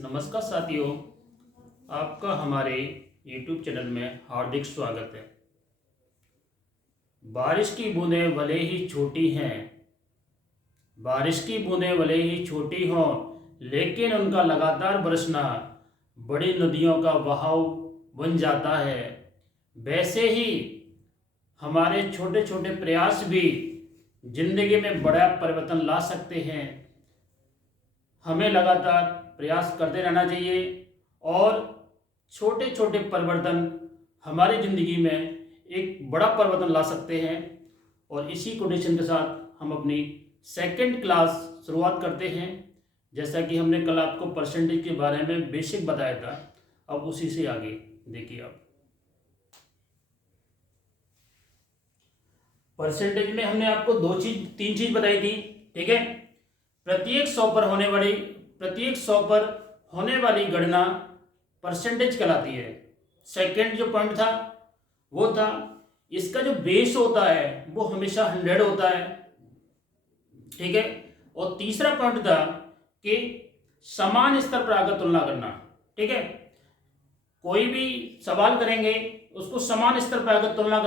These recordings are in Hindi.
नमस्कार साथियों, आपका हमारे YouTube चैनल में हार्दिक स्वागत है। बारिश की बूंदें भले ही छोटी हैं, बारिश की बूंदें भले ही छोटी हों, लेकिन उनका लगातार बरसना बड़ी नदियों का बहाव बन जाता है। वैसे ही हमारे छोटे छोटे प्रयास भी जिंदगी में बड़ा परिवर्तन ला सकते हैं। हमें लगातार प्रयास करते रहना चाहिए और छोटे छोटे परिवर्तन हमारी ज़िंदगी में एक बड़ा परिवर्तन ला सकते हैं। और इसी कोटेशन के साथ हम अपनी सेकंड क्लास शुरुआत करते हैं। जैसा कि हमने कल आपको परसेंटेज के बारे में बेसिक बताया था, अब उसी से आगे देखिए। आप परसेंटेज में हमने आपको तीन चीज बताई थी, ठीक है। प्रत्येक 100 पर होने वाली गणना परसेंटेज कहलाती है। सेकंड जो पॉइंट था वो था इसका जो बेस होता है वो हमेशा 100 होता है, ठीक है। और तीसरा पॉइंट था कि समान स्तर पर आकर तुलना करना, ठीक है। कोई भी सवाल करेंगे उसको समान स्तर पर आकर तुलना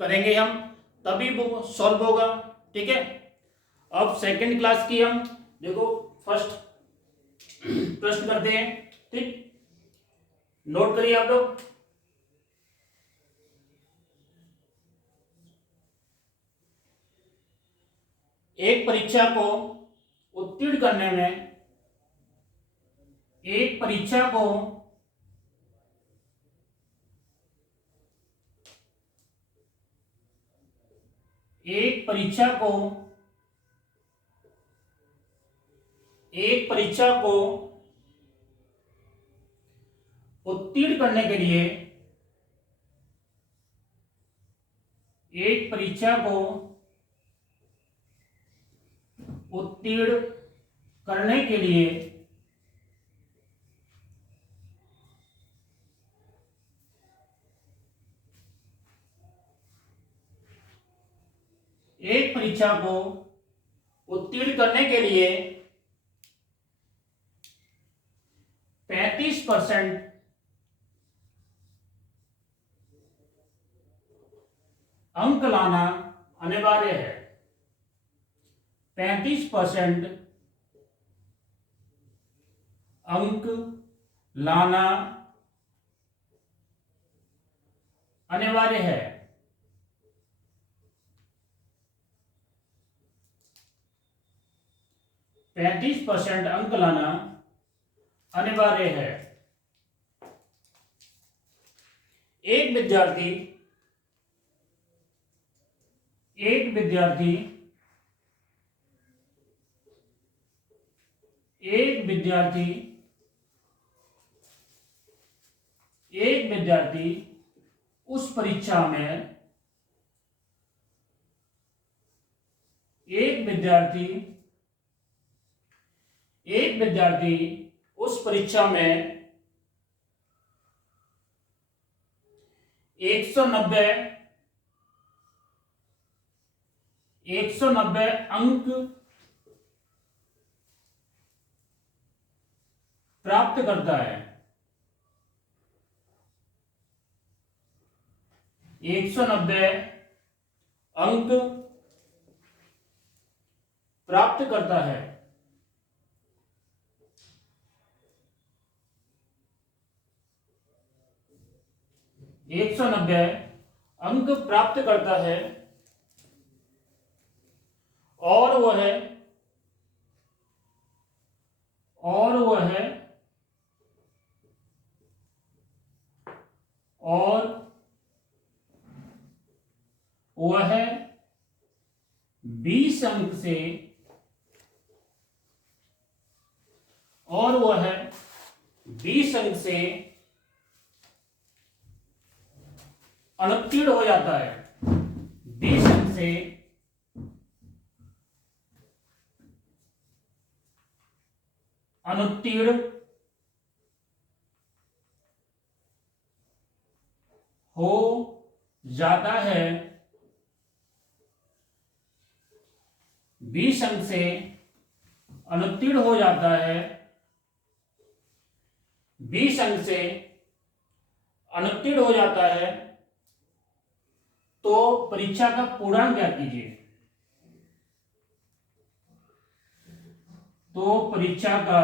करेंगे हम, तभी वो सॉल्व होगा, ठीक है। अब सेकंड क्लास की हम देखो फर्स्ट प्रश्न करते हैं, ठीक। नोट करिए आप लोग। एक परीक्षा को उत्तीर्ण करने में एक परीक्षा को एक परीक्षा को उत्तीर्ण करने के लिए एक परीक्षा को उत्तीर्ण करने के लिए एक परीक्षा को उत्तीर्ण करने के लिए 35% अंक लाना अनिवार्य है। 35% अंक लाना अनिवार्य है। पैंतीस % अंक लाना अनिवार्य है। एक विद्यार्थी एक विद्यार्थी एक विद्यार्थी एक विद्यार्थी उस परीक्षा में एक विद्यार्थी उस परीक्षा में 190 अंक प्राप्त करता है। 190 अंक प्राप्त करता है। 190 अंक प्राप्त करता है और वह और वह 20 अंक से अनुत्तीर्ण हो जाता है। 20 अंक से अनुत्तीर्ण हो जाता है। 20 अंक से अनुत्तीर्ण हो जाता है 20 अंक से अनुत्तीर्ण हो जाता है तो परीक्षा का पूर्णांक ज्ञात कीजिए। तो परीक्षा का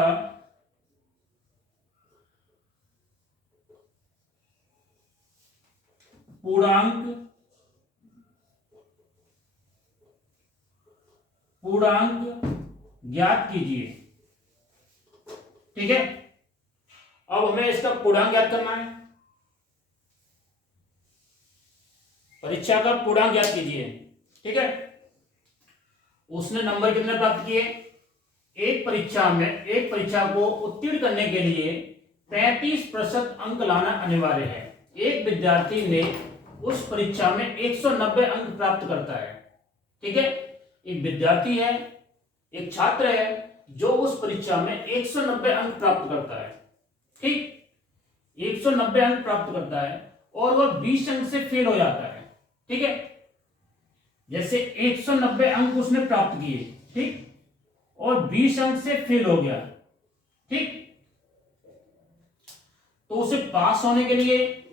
पूर्णांक ज्ञात कीजिए। ठीक है, अब हमें इसका पूर्णांक ज्ञात करना है। परीक्षा का पूर्णांक ज्ञात कीजिए। ठीक है, उसने नंबर कितने प्राप्त किए? एक परीक्षा को उत्तीर्ण करने के लिए 35% अंक लाना अनिवार्य है। एक विद्यार्थी ने उस परीक्षा में 190 अंक प्राप्त करता है। ठीक है, एक विद्यार्थी है, एक छात्र है जो उस परीक्षा में 190 अंक प्राप्त करता है। ठीक, 190 अंक प्राप्त करता है और वह 20 अंक से फेल हो जाता है। ठीक है, जैसे 190 अंक उसने प्राप्त किए, ठीक, और 20 अंक से फेल हो गया। ठीक, तो उसे पास होने के लिए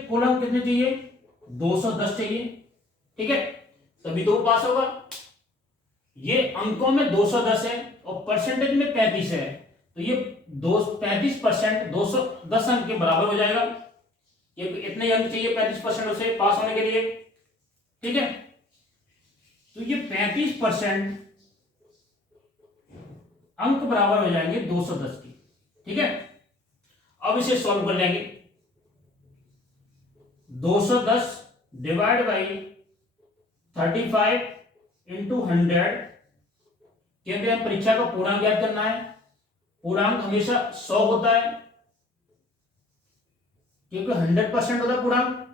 कुल अंक कितने चाहिए? 210 चाहिए। ठीक है, तभी तो वो पास होगा। ये अंकों में 210 है और परसेंटेज में 35 है, तो ये 35% 210 अंक के बराबर हो जाएगा। ये इतने अंक चाहिए 35% उसे पास होने के लिए। ठीक है, तो ये 35% अंक बराबर हो जाएंगे 210 की। ठीक है, अब इसे सॉल्व कर लेंगे। 210 डिवाइड बाई 35 इंटू 100, क्योंकि हम परीक्षा का पूर्णांक ज्ञात करना है। पूर्णांक हमेशा 100 होता है, क्योंकि 100% होता है पूर्णांक।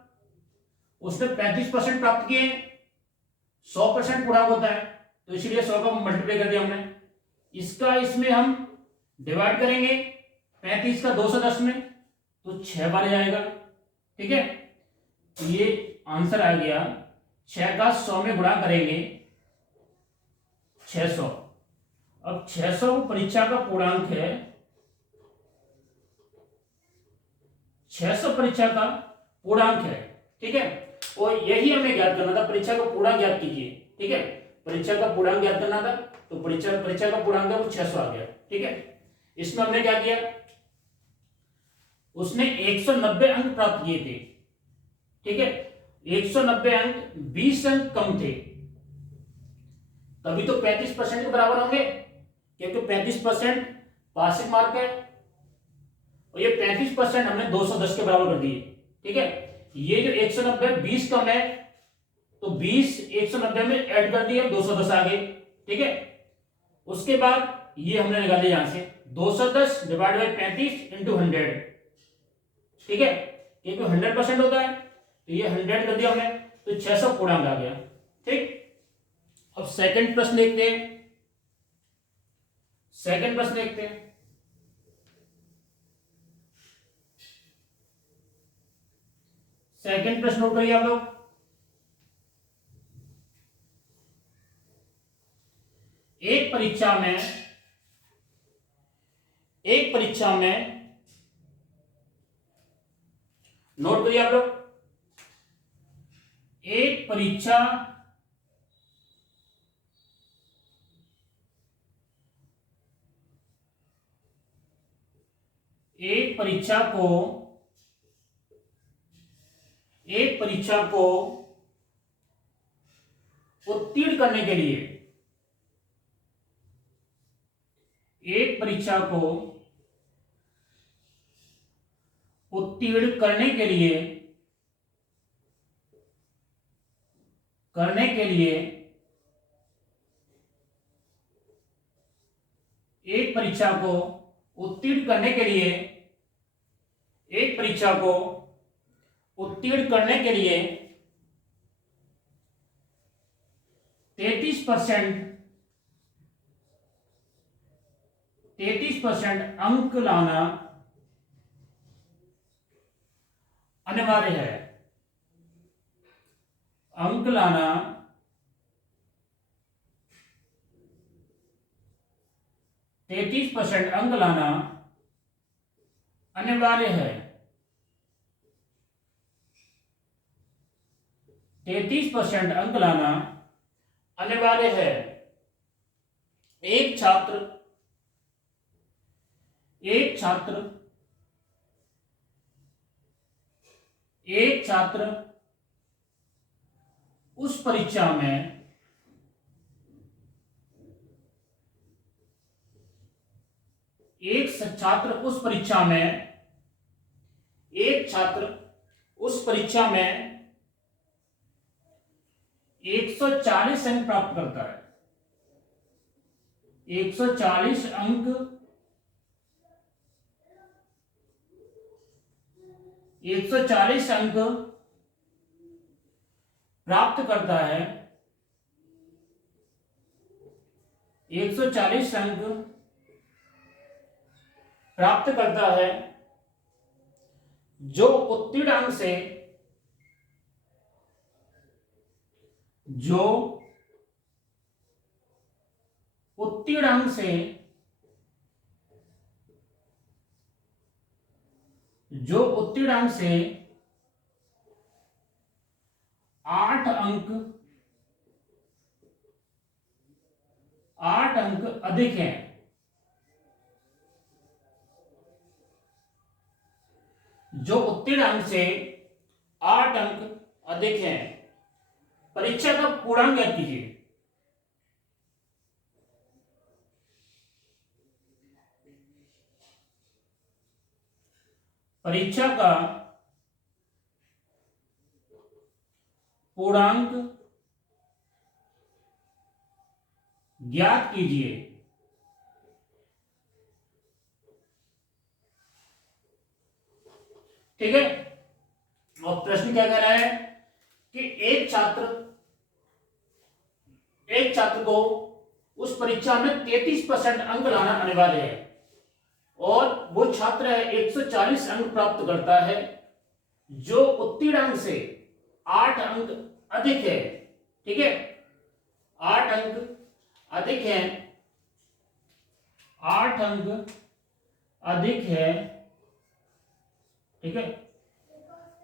उसने 35% प्राप्त किए, 100% पूर्णांक होता है, तो इसलिए 100 का मल्टीप्लाई कर दिया हमने। इसका इसमें हम डिवाइड करेंगे 35 का 210 में, तो 6 बार जाएगा। ठीक है, तो ये आंसर आ गया। 6 का 100 में गुणा करेंगे 600। अब 600 परीक्षा का पूर्णांक है। 600 परीक्षा का पूर्णांक है। ठीक है, और यही हमें ज्ञात करना था। परीक्षा का पूर्णांक ज्ञात कीजिए। ठीक है, परीक्षा का पूर्णांक ज्ञात करना था, तो परीक्षा का पूर्णांक है वो 600 आ गया। ठीक है, इसमें हमने क्या किया? उसने 190 अंक प्राप्त किए थे। ठीक है, 190 अंक 20 अंक कम थे, तभी तो 35% के बराबर होंगे, क्योंकि 35% पासिंग मार्क है और ये 35% हमने 210 के बराबर कर दिए। ठीक है, ये जो 190 20 कम है, तो 20 190 में ऐड कर दिया, 210 आ गए। ठीक है, उसके बाद ये हमने निकाल लिया यहां से 210 डिवाइड बाई 35 इंटू 100। ठीक है, क्योंकि 100% होता है, तो ये 100 कर दिया हमने, तो 600 पूर्णांक आ गया। ठीक, अब सेकंड प्रश्न देखते हैं। सेकंड प्रश्न देखते हैं। सेकंड प्रश्न नोट करिए आप लोग। एक परीक्षा में नोट करिए आप लोग। एक परीक्षा को उत्तीर्ण करने के लिए एक परीक्षा को उत्तीर्ण करने के लिए एक परीक्षा को उत्तीर्ण करने के लिए 33% अंक लाना अनिवार्य है। अंक लाना 33% अंक लाना अनिवार्य है। 33% अंक लाना अनिवार्य है। एक छात्र एक छात्र एक छात्र उस परीक्षा में एक छात्र उस परीक्षा में एक छात्र उस परीक्षा में 140 अंक प्राप्त करता है। 140 अंक 140 अंक प्राप्त करता है। 140 अंक प्राप्त करता है जो उत्तीर्ण अंक से जो उत्तीर्ण अंक से जो उत्तीर्ण अंक से 8 अंक 8 अंक अधिक हैं। जो उत्तीर्ण अंक से 8 अंक अधिक हैं। परीक्षा का पूर्णांक ज्ञात कीजिए। परीक्षा का पूर्णांक ज्ञात कीजिए। ठीक है। और प्रश्न क्या कह रहा है कि एक छात्र को उस परीक्षा में 33% अंक लाना अनिवार्य है और वो छात्र है 140 अंक प्राप्त करता है जो उत्तीर्ण अंक से 8 अंक अधिक है। ठीक है, 8 अंक अधिक है, 8 अंक अधिक है। ठीक है,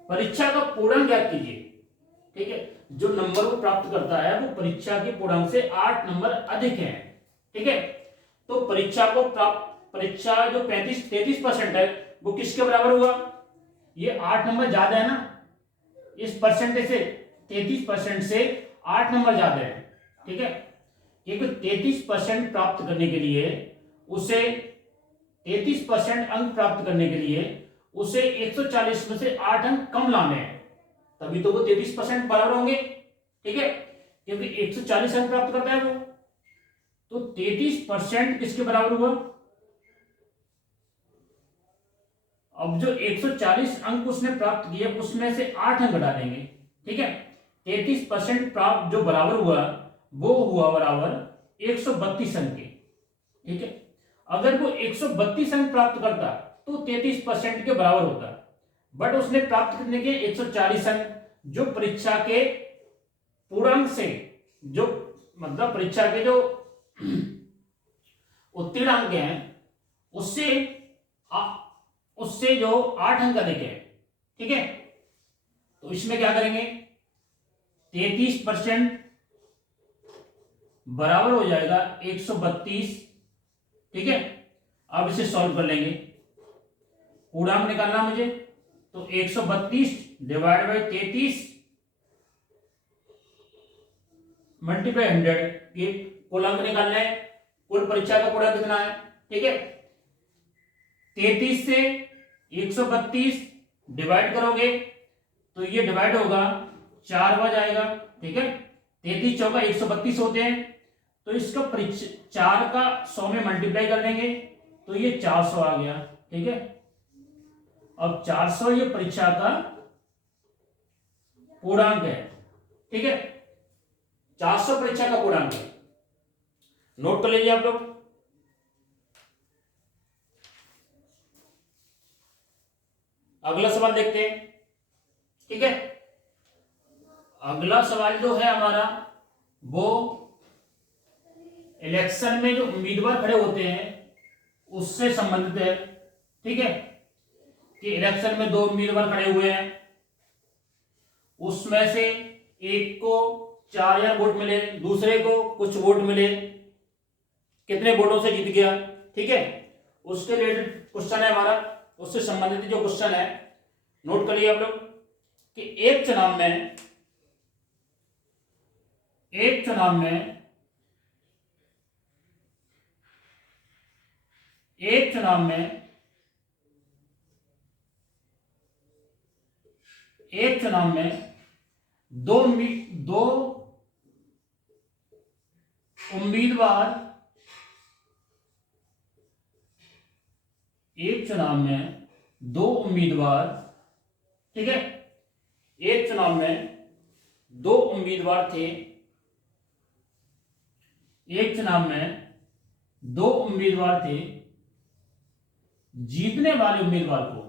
परीक्षा का पूर्णांक ज्ञात कीजिए। ठीक है, जो नंबर वो प्राप्त करता है वो परीक्षा के पूर्णांक से 8 नंबर अधिक है। ठीक है, तो परीक्षा जो 33% है वो किसके बराबर हुआ? ये 8 नंबर ज्यादा है ना, इस परसेंटेज से 33% से 8 नंबर ज्यादा है। ठीक है, क्योंकि 33% प्राप्त करने के लिए उसे 33% अंक प्राप्त करने के लिए उसे 140 में से 8 अंक कम लाने हैं, तभी तो वो 33% बराबर होंगे। ठीक है, क्योंकि 140 अंक प्राप्त करता है वो, तो 33% किसके बराबर हुआ? अब जो 140 अंक उसने प्राप्त किए उसमें से 8 अंक घटा देंगे। ठीक है, 33% प्राप्त जो बराबर हुआ वो हुआ बराबर 132 अंक के। ठीक है, अगर वो 132 अंक प्राप्त करता तो 33% के बराबर होता, बट उसने प्राप्त करने के 140 अंक जो परीक्षा के पूर्णांक से, जो मतलब परीक्षा के जो उत्तीर्ण अंक हैं उससे जो 8 अंक अधिक है। ठीक है, तो इसमें क्या करेंगे? 33% बराबर हो जाएगा 132। ठीक है, अब इसे सॉल्व कर लेंगे। पूर्णांक निकालना मुझे, तो 132 डिवाइड बाई 33 मल्टीप्लाई 100, ये पूर्णांक निकालना है। कुल परीक्षा का पूर्णांक कितना है? ठीक है, 33 से 132 डिवाइड करोगे तो ये डिवाइड होगा 4 बार जाएगा। ठीक है, 33 चौका 132 होते हैं, तो इसका 4 का 100 में मल्टीप्लाई कर देंगे तो ये 400 आ गया। ठीक है, अब 400 ये परीक्षा का पूर्णांक है। ठीक है, 400 परीक्षा का पूर्णांक है। नोट कर लीजिए आप लोग। अगला सवाल देखते हैं। ठीक है, अगला सवाल जो है हमारा वो इलेक्शन में जो उम्मीदवार खड़े होते हैं उससे संबंधित है। ठीक है, कि इलेक्शन में 2 उम्मीदवार खड़े हुए हैं, उसमें से एक को 4000 वोट मिले, दूसरे को कुछ वोट मिले, कितने वोटों से जीत गया, ठीक है। उसके रिलेटेड क्वेश्चन है हमारा, उससे संबंधित जो क्वेश्चन है नोट कर लिया आप लोग कि एक चुनाव में एक चुनाव में दो उम्मीदवार एक चुनाव में दो उम्मीदवार, ठीक है, एक चुनाव में दो उम्मीदवार थे, एक चुनाव में दो उम्मीदवार थे, जीतने वाले उम्मीदवार को,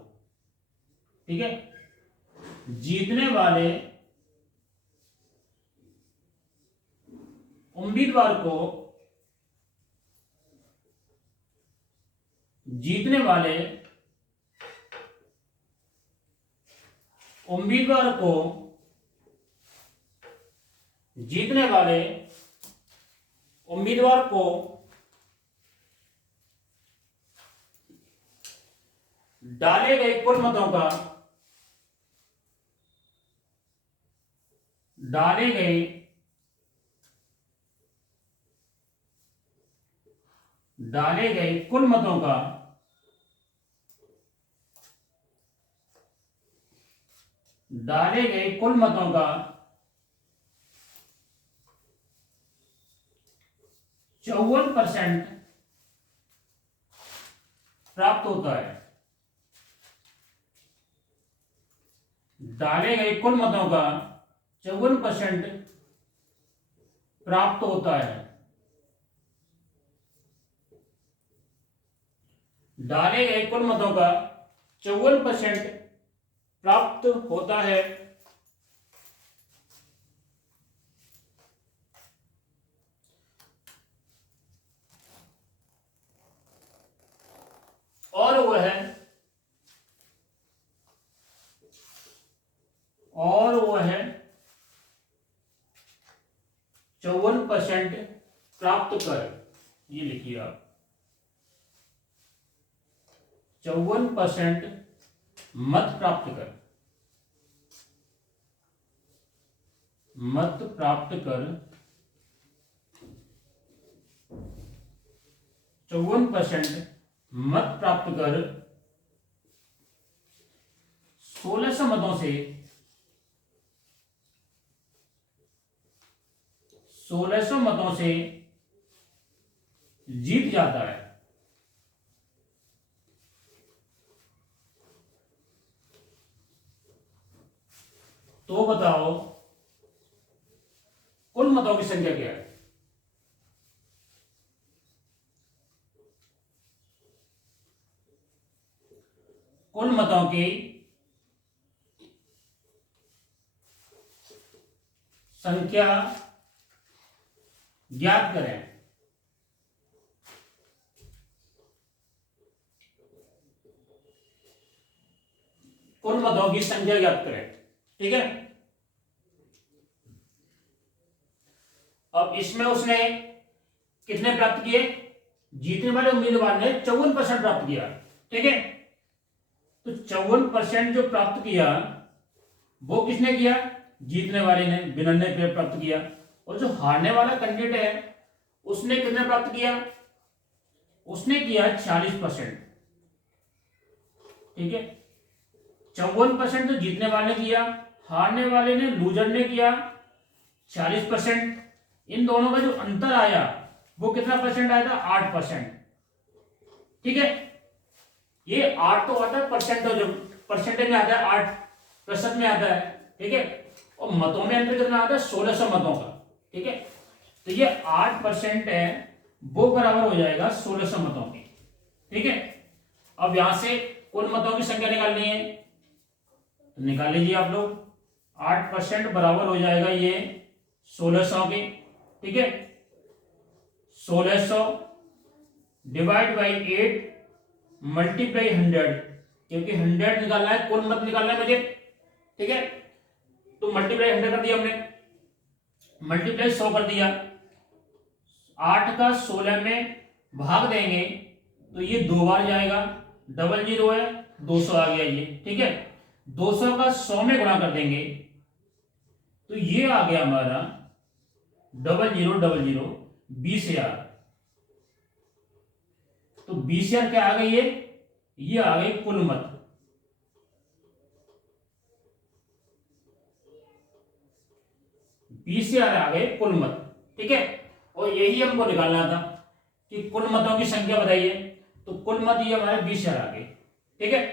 ठीक है, जीतने वाले उम्मीदवार को जीतने वाले उम्मीदवार को जीतने वाले उम्मीदवार को डाले गए कुल मतों का डाले गए कुल मतों का डाले गए कुल मतों का 54% प्राप्त होता है। डाले गए कुल मतों का 54% प्राप्त होता है। डाले गए कुल मतों का 54% प्राप्त होता है। और वह है 54% प्राप्त कर, ये लिखिए आप, 54% मत प्राप्त कर, 54% मत प्राप्त कर 1600 मतों से 1600 मतों से जीत जाता है। तो बताओ कुल मतों की संख्या क्या है? कुल मतों की संख्या ज्ञात करें। कुल मतों की संख्या ज्ञात करें, ठीक है। अब इसमें उसने कितने प्राप्त किए? जीतने वाले उम्मीदवार ने 54% प्राप्त किया, ठीक है। तो 54% जो प्राप्त किया वो किसने किया? जीतने वाले ने 92 प्राप्त किया। और जो हारने वाला कैंडिडेट है उसने कितने प्राप्त किया? उसने किया 40%, ठीक है। 54% तो जीतने वाले ने किया, हारने वाले ने, लूजर ने किया 40%। इन दोनों का जो अंतर आया वो कितना परसेंट आया था? 8%, ठीक है। ये 8 तो आता है परसेंटेज में आता है, 8% में आता है, ठीक है। और मतों में अंतर कितना आता है? 1600 मतों का, ठीक है। तो ये 8% है, वो बराबर हो जाएगा 1600 मतों की, ठीक है। अब यहां से कुल मतों की संख्या निकालनी है, तो निकाल लीजिए आप लोग। 8% बराबर हो जाएगा ये 1600 की, ठीक है। 1600 डिवाइड बाई 8 मल्टीप्लाई 100, क्योंकि 100 निकालना है, कुल मत निकालना है मुझे, ठीक है। तो मल्टीप्लाई 100 कर दिया हमने, मल्टीप्लाई 100 कर दिया, 8 का 16 में भाग देंगे तो ये 2 बार जाएगा, डबल जीरो है, 200 आ गया ये, ठीक है। 200 का 100 में गुणा कर देंगे तो ये आ गया हमारा डबल जीरो 20,000। तो 20,000 क्या आ गई ये आ गई कुल मत। बीस हजार आ गए कुल मत, ठीक है। और यही हमको निकालना था कि कुल मतों की संख्या बताइए, तो कुल मत ये हमारे 20,000 आ गए, ठीक है।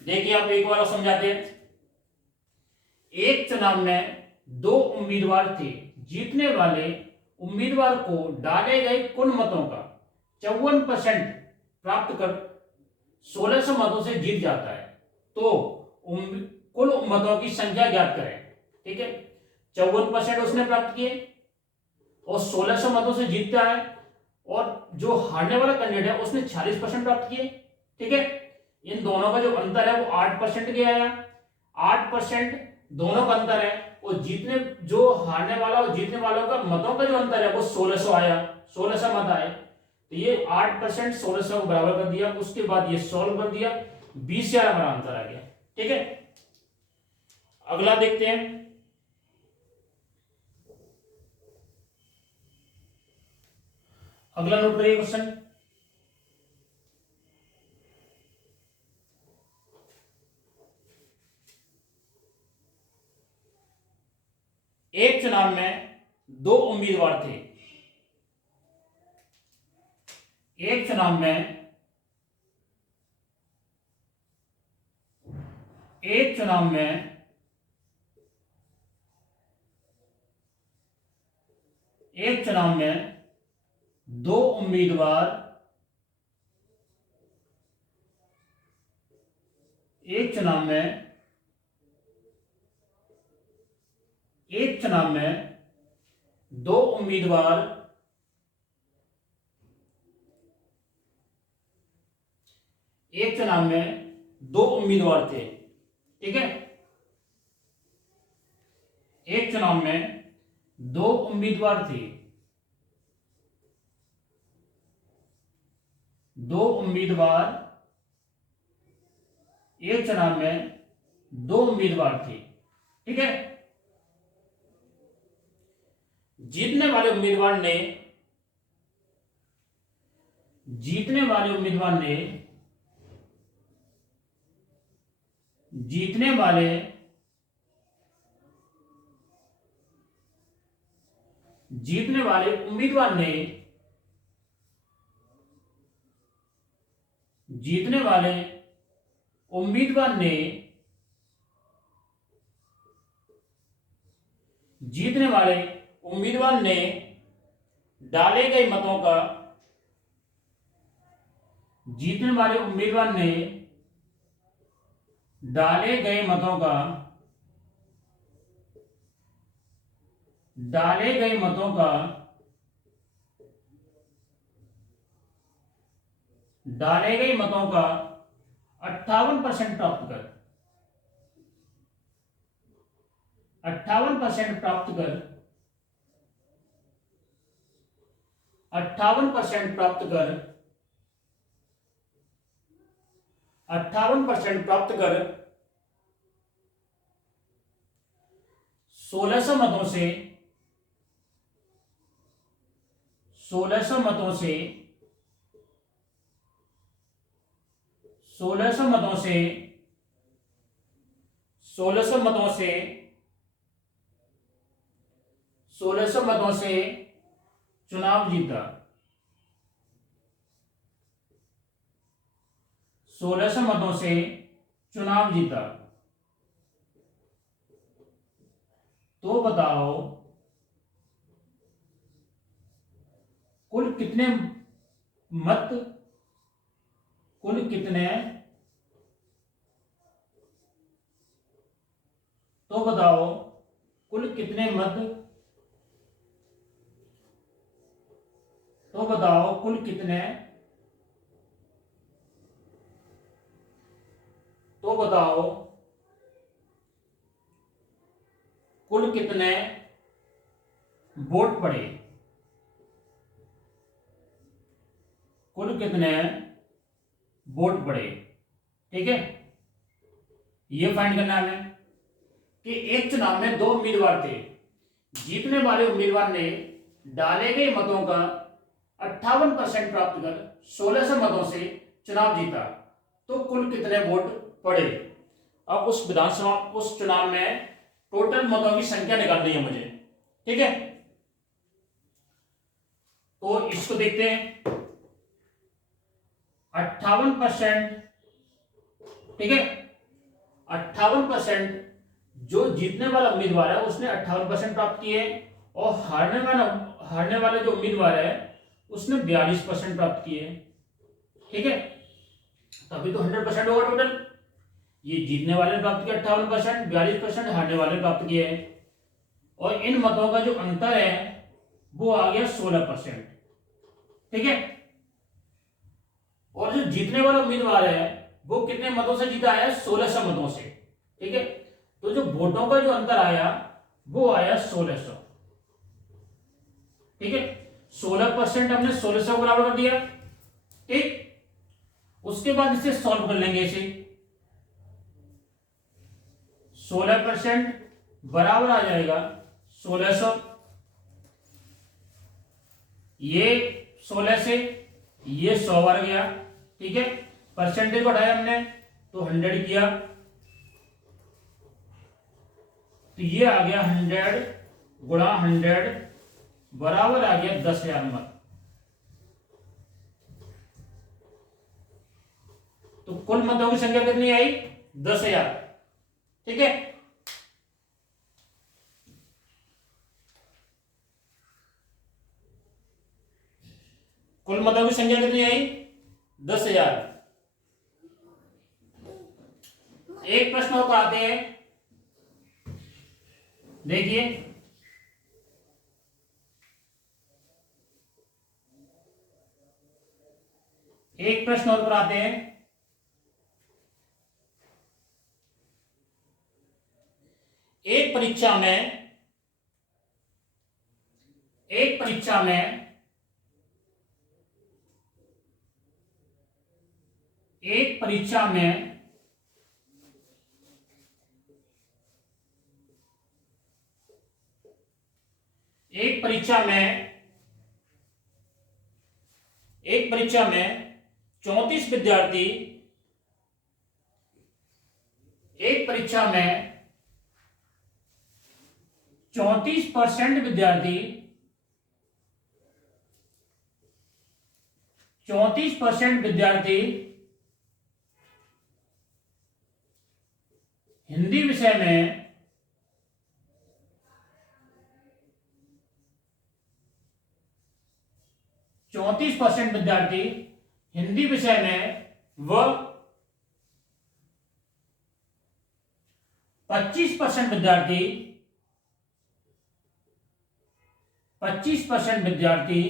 देखिए आप एक बार समझाते हैं। एक चुनाव में 2 उम्मीदवार थे, जीतने वाले उम्मीदवार को डाले गए कुल मतों का 54% प्राप्त कर 1600 मतों से जीत जाता है। तो कुल मतों की संख्या ज्ञात करें, ठीक है। 54% उसने प्राप्त किए और 1600 मतों से जीतता है, और जो हारने वाला कैंडिडेट है उसने 46% प्राप्त किए, ठीक है। इन दोनों का जो अंतर है वो 8% के आया, 8% दोनों का अंतर है। और जीतने जो हारने वाला और जीतने वालों का मतों का जो अंतर है वो 1600 आया, 1600 मत आए। तो ये 8% 1600 को बराबर कर दिया, उसके बाद ये सॉल्व कर दिया, 20,000 हमारा आंसर आ गया, ठीक है। अगला देखते हैं। अगला नोट करिए क्वेश्चन। एक चुनाव में 2 उम्मीदवार थे, एक चुनाव में एक चुनाव में एक चुनाव में 2 उम्मीदवार एक चुनाव में एक चुनाव में 2 उम्मीदवार एक चुनाव में 2 उम्मीदवार थे, ठीक है। एक चुनाव में 2 उम्मीदवार थे, 2 उम्मीदवार एक चुनाव में 2 उम्मीदवार थे, ठीक है। जीतने वाले उम्मीदवार ने जीतने वाले उम्मीदवार ने जीतने वाले जीतने वाले उम्मीदवार ने जीतने वाले उम्मीदवार ने जीतने वाले उम्मीदवार ने डाले गए मतों का जीतने वाले उम्मीदवार ने डाले गए मतों का डाले गए मतों का डाले गए मतों का 58% प्राप्त कर 58% प्राप्त कर 58% प्राप्त कर 58% प्राप्त कर 1600 मतों से 1600 मतों से 1600 मतों से 1600 मतों से 1600 मतों से चुनाव जीता 1600 मतों से चुनाव जीता। तो बताओ कुल कितने मत कुल कितने तो बताओ कुल कितने मत तो बताओ कुल कितने कुल कितने बोर्ड पढ़े, कुल कितने बोर्ड पढ़े। ठीक है, ये फाइंड करना है हमें कि एक चुनाव में दो उम्मीदवार थे, जीतने वाले उम्मीदवार ने डाले गए मतों का 58% प्राप्त कर 1600 मतों से चुनाव जीता, तो कुल कितने वोट पड़े। अब उस विधानसभा उस चुनाव में टोटल मतों की संख्या निकालनी है मुझे। ठीक है, तो इसको देखते हैं। 58%, ठीक है, 58% जो जीतने वाला उम्मीदवार है उसने 58% प्राप्त किए, और हारने वाला जो उम्मीदवार है उसने 42% प्राप्त किए। ठीक है, तभी तो 100% होगा टोटल। ये जीतने वाले ने प्राप्त किया 58%, 42% हारने वाले प्राप्त किए, और इन मतों का जो अंतर है वो आ गया 16%। ठीक है, और जो जीतने वाला उम्मीदवार है वो कितने मतों से जीता है, 1600 मतों से। ठीक है, तो जो वोटों का जो अंतर आया वो आया 1600। ठीक है, 16% हमने 1600 को बराबर कर दिया। ठीक, उसके बाद इसे सॉल्व कर लेंगे। इसे 16% बराबर आ जाएगा 1600, ये 16 से ये 100 बार गया। ठीक है, परसेंटेज को हटाया हमने तो 100 किया, तो ये आ गया 100 गुणा 100 बराबर आ गया 10,000 मत। तो कुल मतों की संख्या कितनी आई, 10,000। ठीक है, कुल मतों की संख्या कितनी आई, 10,000। एक प्रश्न और आते हैं, देखिए। एक प्रश्न और आते हैं। एक परीक्षा में एक परीक्षा में एक परीक्षा में एक परीक्षा में एक परीक्षा में 34 विद्यार्थी एक परीक्षा में 34% विद्यार्थी 34% विद्यार्थी हिंदी विषय में 34% विद्यार्थी हिंदी विषय में व 25% विद्यार्थी 25% विद्यार्थी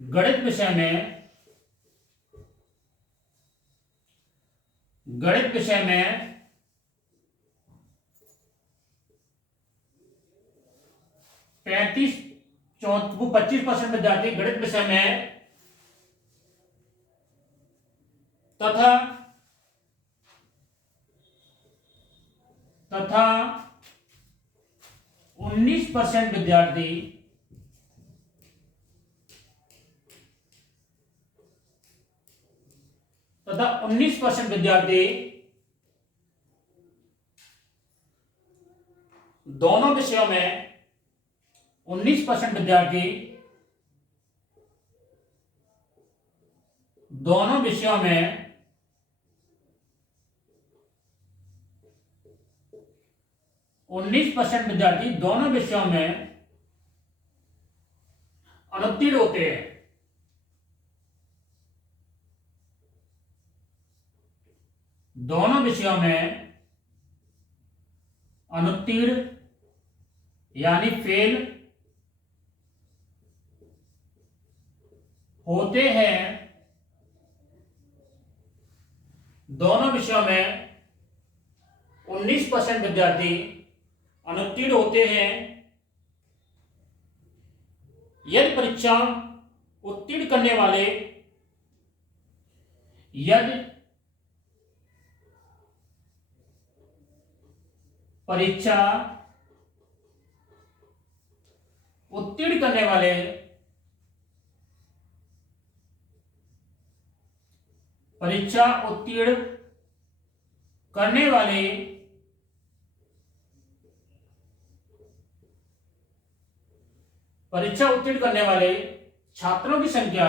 गणित विषय में 25% विद्यार्थी गणित विषय में तथा 19% विद्यार्थी दोनों विषयों में 19% विद्यार्थी दोनों विषयों में 19% विद्यार्थी दोनों विषयों में अनुत्तीर्ण होते हैं। दोनों विषयों में अनुत्तीर्ण यानी फेल होते हैं। दोनों विषयों में 19% विद्यार्थी अनुत्तीर्ण होते हैं। यदि परीक्षा उत्तीर्ण करने वाले यदि परीक्षा उत्तीर्ण करने वाले परीक्षा उत्तीर्ण करने वाले परीक्षा उत्तीर्ण करने वाले छात्रों की संख्या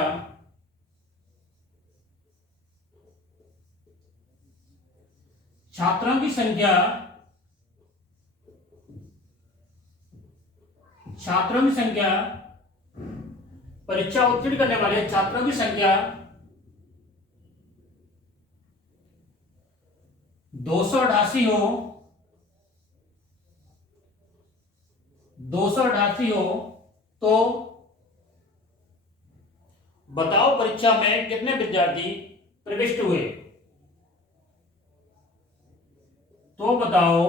छात्रों की संख्या छात्रों की संख्या परीक्षा उत्तीर्ण करने वाले छात्रों की संख्या 288 हो 288 हो तो बताओ परीक्षा में कितने विद्यार्थी प्रविष्ट हुए। तो बताओ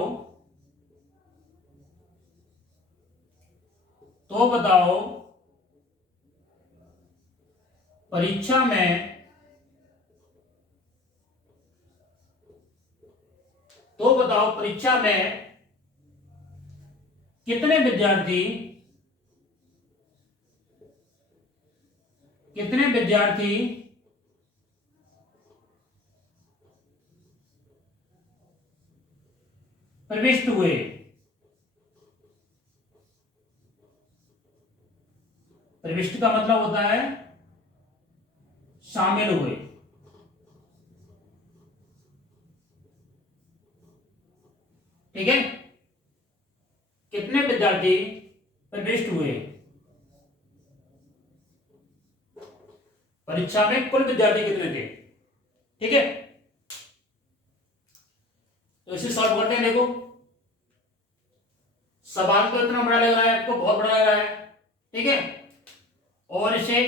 परीक्षा में कितने विद्यार्थी प्रविष्ट हुए। प्रविष्ट का मतलब होता है शामिल हुए। ठीक है, कितने विद्यार्थी प्रविष्ट हुए। परीक्षा में कुल विद्यार्थी कितने थे। ठीक है, तो इसे सॉल्व करते हैं। देखो सवाल तो इतना बड़ा लग रहा है आपको, बहुत बड़ा लग रहा है। ठीक है, और इसे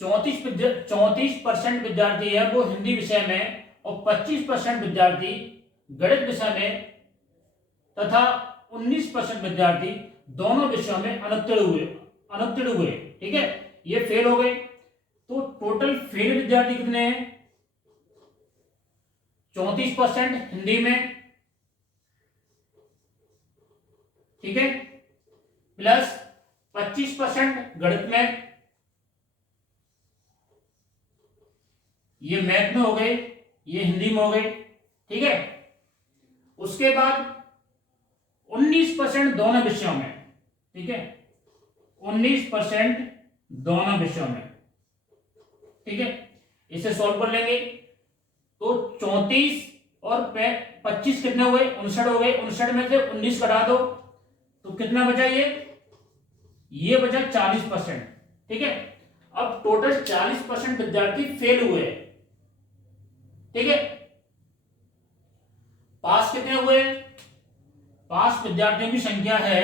34% विद्यार्थी है वो हिंदी विषय में और 25% विद्यार्थी गणित विषय में तथा 19% विद्यार्थी दोनों विषयों में अनुत्तीर्ण हुए। ठीक है, ये फेल हो गए। तो टोटल फेल विद्यार्थी कितने हैं। 34% हिंदी में, ठीक है, प्लस 25% गणित में, ये मैथ में हो गए, ये हिंदी में हो गए। ठीक है, उसके बाद 19% दोनों विषयों में। ठीक है, 19% दोनों विषयों में। ठीक है, इसे सॉल्व कर लेंगे तो 34 और 25 कितने हुए, 59 हो गए। 59 में से 19 घटा दो तो कितना बचा, ये बचा 40%। ठीक है, अब टोटल 40% विद्यार्थी फेल हुए। ठीक है, पास कितने हुए, पास विद्यार्थियों की संख्या है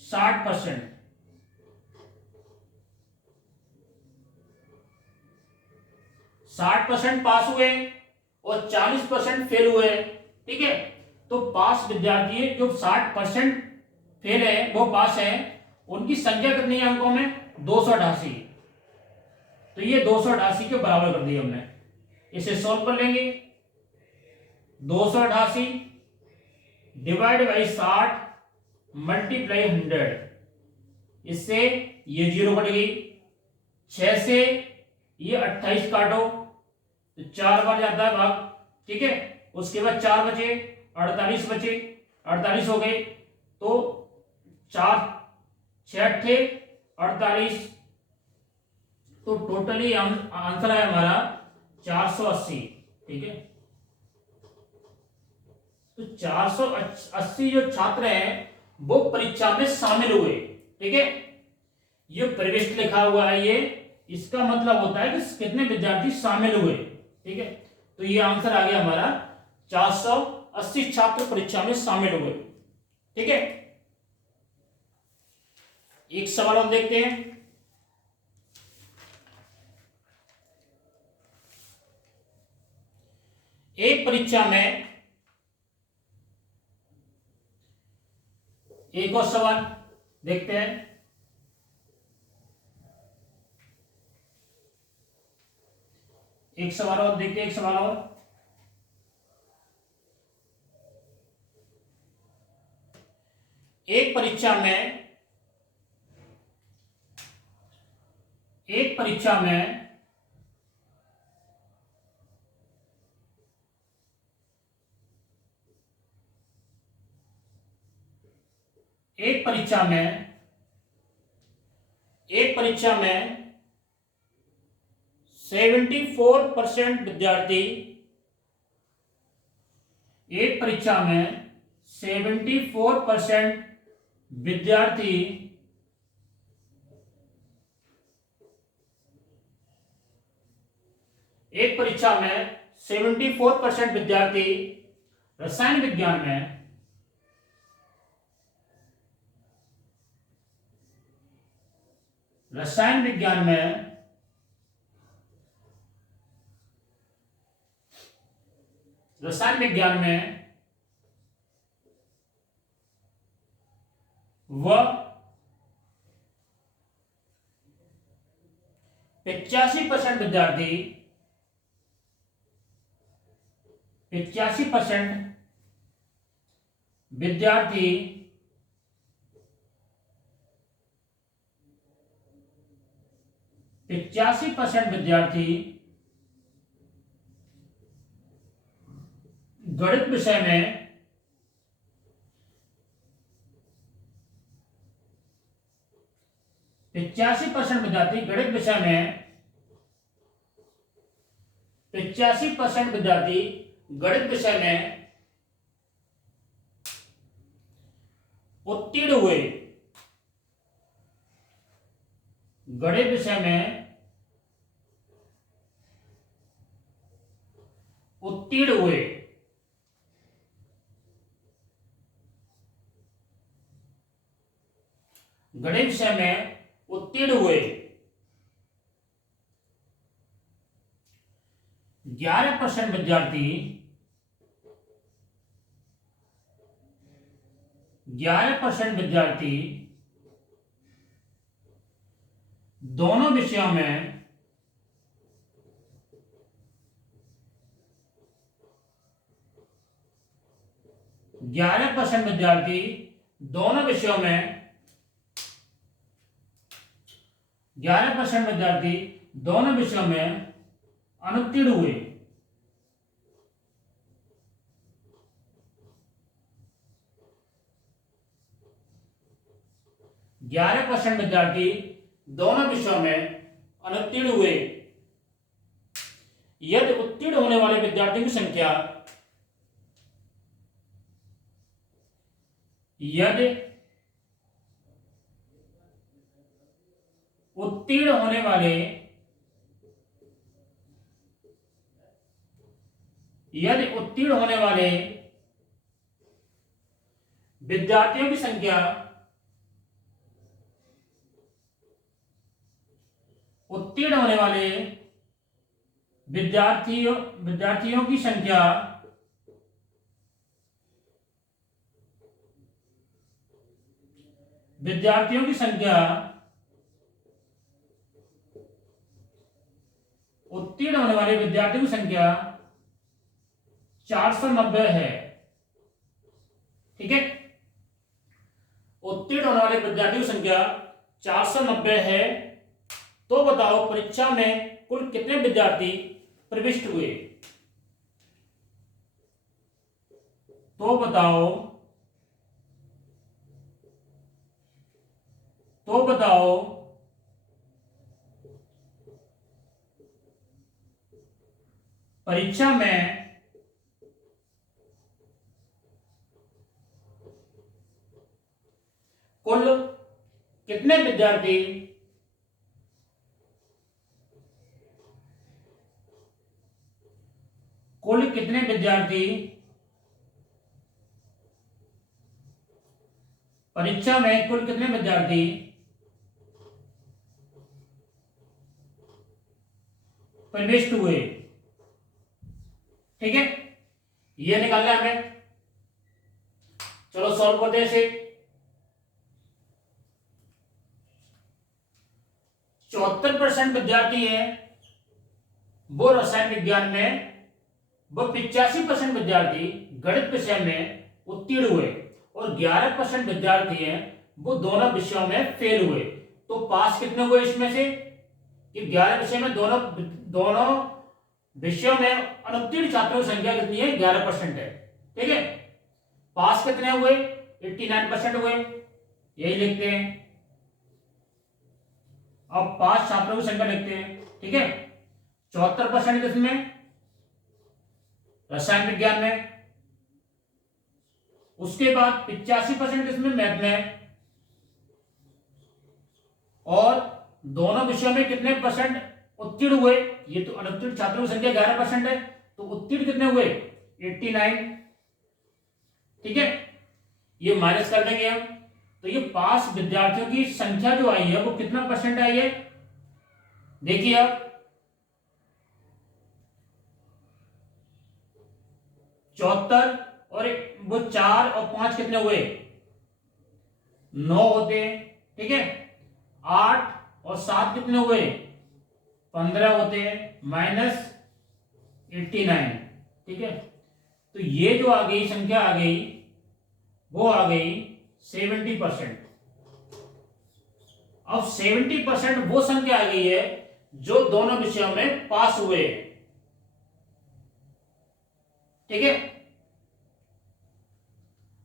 60%। 60% पास हुए और 40% फेल हुए। ठीक है, तो पास विद्यार्थी जो 60% फेल है वो पास है, उनकी संख्या कितनी है अंकों में, 288। तो ये 288 के बराबर कर दिया हमने। इसे सॉल्व कर लेंगे। 288 डिवाइड बाई 60 मल्टीप्लाई 100, इससे ये 0 कट गई। 6 से ये 28 काटो तो 4 बार जाता है भाग। ठीक है, उसके बाद 4 बचे, 48 बचे, 48 हो गए। तो 4 6 48, तो टोटली आंसर है हमारा 480। ठीक है, तो 480 जो छात्र हैं वो परीक्षा में शामिल हुए। ठीक है, ये प्रविष्ट लिखा हुआ है, ये इसका मतलब होता है कि कितने विद्यार्थी शामिल हुए। ठीक है, तो ये आंसर आ गया हमारा 480 छात्र परीक्षा में शामिल हुए। ठीक है, एक सवाल हम देखते हैं। एक परीक्षा में एक और सवाल देखते हैं। एक सवाल और देखते हैं, एक सवाल और। एक परीक्षा में एक परीक्षा में एक परीक्षा में एक परीक्षा में 74% विद्यार्थी एक परीक्षा में 74% विद्यार्थी एक परीक्षा में 74% विद्यार्थी रसायन विज्ञान में रसायन विज्ञान में रसायन विज्ञान में वह 85% विद्यार्थी 85% विद्यार्थी 85% विद्यार्थी गणित विषय में 85% विद्यार्थी गणित विषय में 85% विद्यार्थी गणित विषय में उत्तीर्ण हुए। गणित विषय में उत्तीर्ण हुए। गणित विषय में उत्तीर्ण हुए 11% विद्यार्थी 11% विद्यार्थी दोनों विषयों में 11% विद्यार्थी दोनों विषयों में 11% विद्यार्थी दोनों विषयों में अनुत्तीर्ण हुए। ग्यारह परसेंट विद्यार्थी दोनों विषयों में अनुत्तीर्ण हुए। यदि उत्तीर्ण होने वाले विद्यार्थियों की संख्या यदि उत्तीर्ण होने वाले विद्यार्थियों की संख्या उत्तीर्ण होने वाले विद्यार्थियों की संख्या उत्तीर्ण होने वाले विद्यार्थियों की संख्या 490 है। ठीक है, उत्तीर्ण होने वाले विद्यार्थियों की संख्या 490 है। तो बताओ परीक्षा में कुल कितने विद्यार्थी प्रविष्ट हुए? तो बताओ परीक्षा में कुल कितने विद्यार्थी परीक्षा में कुल कितने विद्यार्थी प्रविष्ट हुए? ठीक है, ये निकालना है हमें। चलो सॉल्व करते हैं इसे। 74% विद्यार्थी हैं वो रसायन विज्ञान में, वो 85% विद्यार्थी गणित विषय में उत्तीर्ण हुए और 11% विद्यार्थी हैं वो दोनों विषयों में फेल हुए। तो पास कितने हुए इसमें से कि 11 विषय में दोनों दोनों विषयों में अनुत्तीर्ण छात्रों की संख्या कितनी है? 11% है। ठीक है, पास कितने हुए? 89% हुए, यही लिखते हैं। अब पास छात्रों की संख्या लिखते हैं। ठीक है, 74% किसमें? रसायन विज्ञान में। उसके बाद 85% किसमें? मैथ में। और दोनों विषयों में कितने परसेंट उत्तीर्ण हुए? ये तो अनुत्तीर्ण छात्रों की संख्या 11% है, तो उत्तीर्ण कितने हुए? 89। ठीक है, ये माइनस कर देंगे हम, तो ये पास विद्यार्थियों की संख्या जो आई है वो कितना परसेंट आई है? देखिए आप, 74 और वो 4 और 5 कितने हुए? 9 होते हैं। ठीक है, 8 और 7 कितने हुए? 15 होते हैं, माइनस 89। ठीक है, तो ये जो आ गई संख्या आ गई वो आ गई 70%। अब 70% वो संख्या आ गई है जो दोनों विषयों में पास हुए। ठीक है,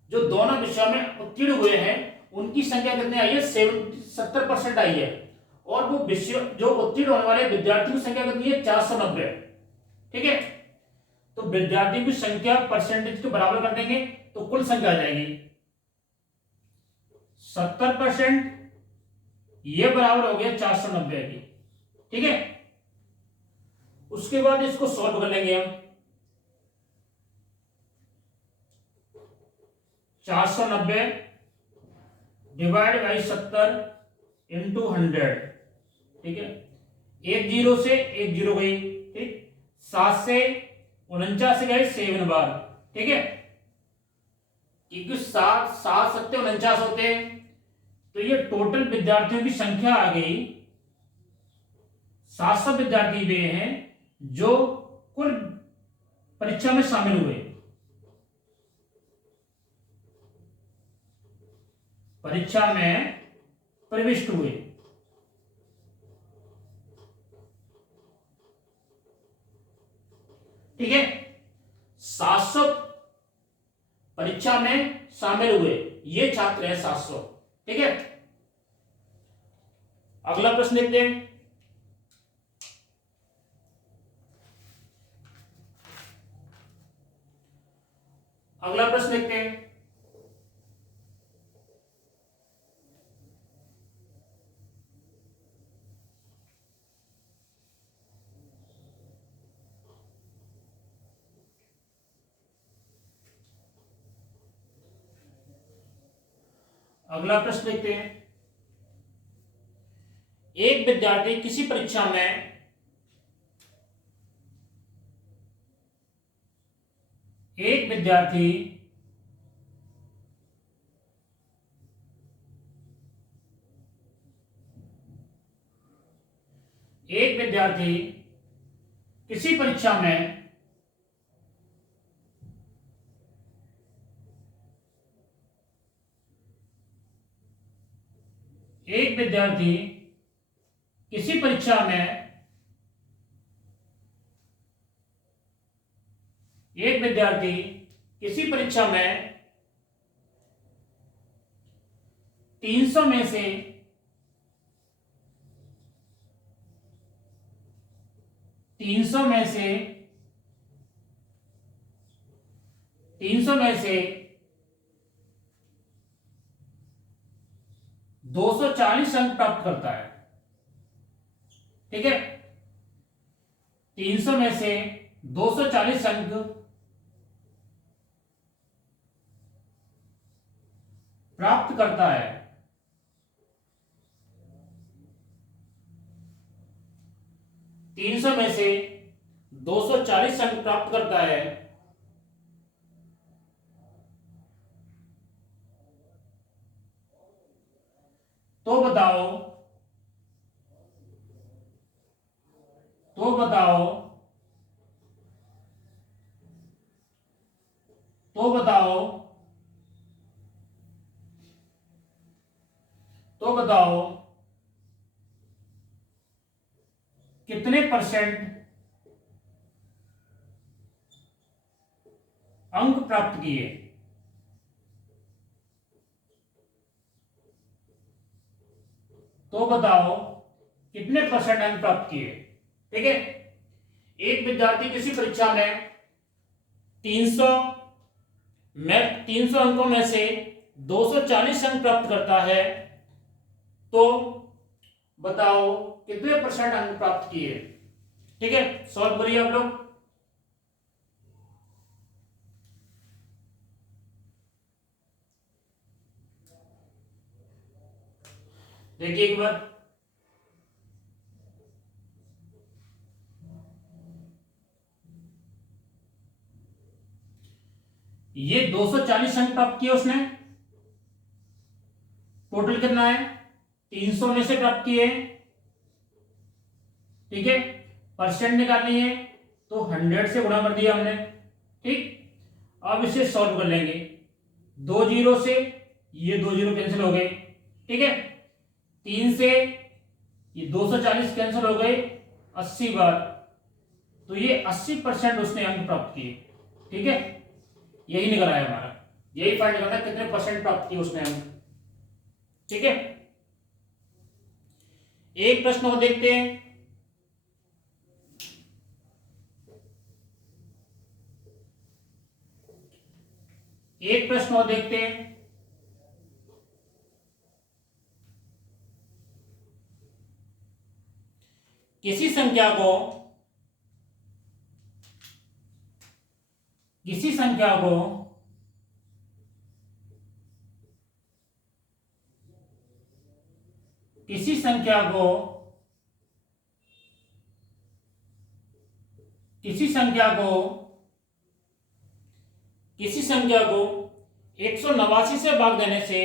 जो दोनों विषयों में उत्तीर्ण हुए हैं उनकी संख्या कितनी आई है? 70% आई है। और वो विषय जो उत्तीर्ण होने वाले विद्यार्थियों की संख्या कितनी है? 490। ठीक है, तो विद्यार्थियों की संख्या परसेंटेज के बराबर कर देंगे तो कुल संख्या आ जाएगी 70%, ये बराबर हो गया 490 की। ठीक है, उसके बाद इसको सॉल्व कर लेंगे हम। 490 डिवाइड बाई 70 इंटू 100। ठीक है, एक जीरो से एक जीरो गई। ठीक, 7 से 49 गए 7 बार। ठीक है, क्योंकि 7 7 7 49 होते हैं, तो ये टोटल विद्यार्थियों की संख्या आ गई 700 विद्यार्थी वे हैं जो कुल परीक्षा में शामिल हुए, परीक्षा में प्रविष्ट हुए। ठीक है, 700 परीक्षा में शामिल हुए, ये छात्र है 700। ठीक है, अगला प्रश्न देखते हैं। अगला प्रश्न देखते हैं। अगला प्रश्न देखते हैं। एक विद्यार्थी किसी परीक्षा में एक विद्यार्थी एक विद्यार्थी किसी परीक्षा में एक विद्यार्थी किसी परीक्षा में एक विद्यार्थी किसी परीक्षा में 300 में से 300 में से 300 में से 240 अंक प्राप्त करता है। ठीक है, 300 में से 240 अंक प्राप्त करता है, 300 में से 240 अंक प्राप्त करता है, तो बताओ तो बताओ तो बताओ तो बताओ कितने परसेंट अंक प्राप्त किए? तो बताओ कितने परसेंट अंक प्राप्त किए? ठीक है, एक विद्यार्थी किसी परीक्षा में 300 में 300 अंकों में से 240 अंक प्राप्त करता है, तो बताओ कितने परसेंट अंक प्राप्त किए? ठीक है, सॉल्व करिए आप लोग। देखिए एक बार, ये 240 अंक प्राप्त किए उसने, टोटल कितना है? 300 में से प्राप्त किए। ठीक है, परसेंट निकालनी है तो 100 से गुणा कर दिया हमने। ठीक, अब इसे सॉल्व कर लेंगे। 2 जीरो से ये 2 जीरो कैंसिल हो गए। ठीक है, 3 से ये 240 कैंसिल हो गए 80 बार, तो ये 80% उसने अंक प्राप्त किए। ठीक है, यही निकला है हमारा, यही फाइंड करना है कितने परसेंट प्राप्त किए उसने अंक। ठीक है, एक प्रश्न और देखते हैं। एक प्रश्न और देखते हैं। किसी संख्या को किसी संख्या को किसी संख्या को किसी संख्या को किसी संख्या को 189 से भाग देने से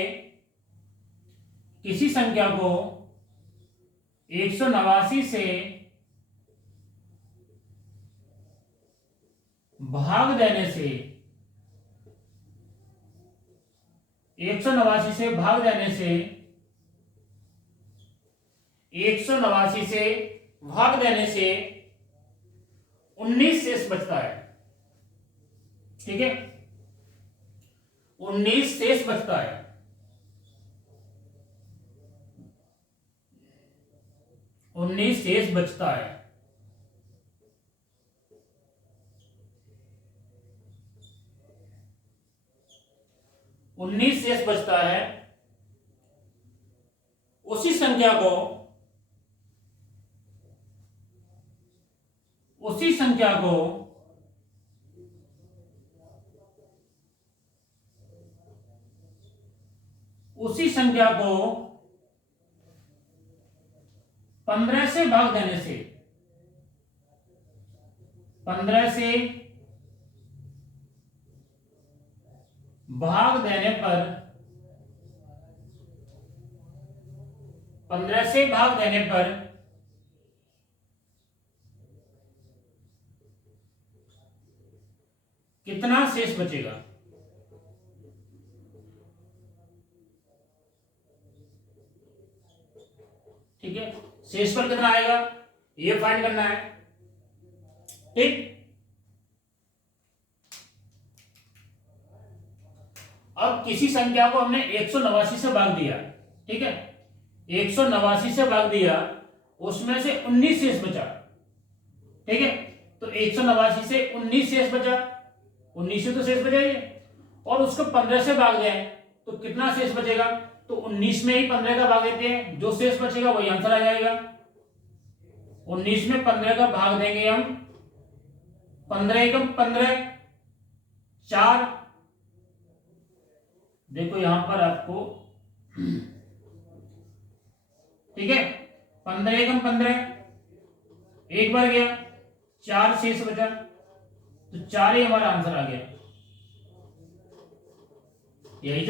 किसी संख्या को 189 से भाग देने से 189 से भाग देने से 189 से भाग देने से 19 शेष बचता है। ठीक है, 19 शेष बचता है। 19 शेष बचता है। उन्नीस शेष बचता है। उसी संख्या को उसी संख्या को उसी संख्या को 15 से भाग देने से 15 से भाग देने पर 15 से भाग देने पर कितना शेष बचेगा? ठीक है, शेष पर कितना आएगा ये फाइंड करना है। ठीक, अब किसी संख्या को हमने 189 से भाग दिया। ठीक है, 189 से भाग दिया, उसमें से 19 शेष बचा। ठीक है, तो 189 से 19 शेष बचा, 19 से तो शेष बचा ये, और उसको 15 से भाग दें तो कितना शेष बचेगा? तो 19 में ही 15 का भाग देते हैं, जो शेष बचेगा वही आंसर आ जाएगा। 19 में 15 का भाग देंगे हम, 15 एकम 15, 4। देखो यहां पर आपको, ठीक है, 15 एकम 15, एक बार गया, 4 शेष बचा, तो 4 ही हमारा आंसर आ गया। यही